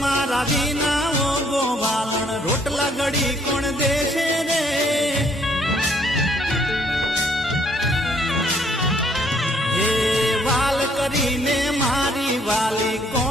મારા વિના ઓ ગોવાલણ રોટલા ઘડી કોણ દેશે રે હે વાલ કરીને મારી વાલી કોણ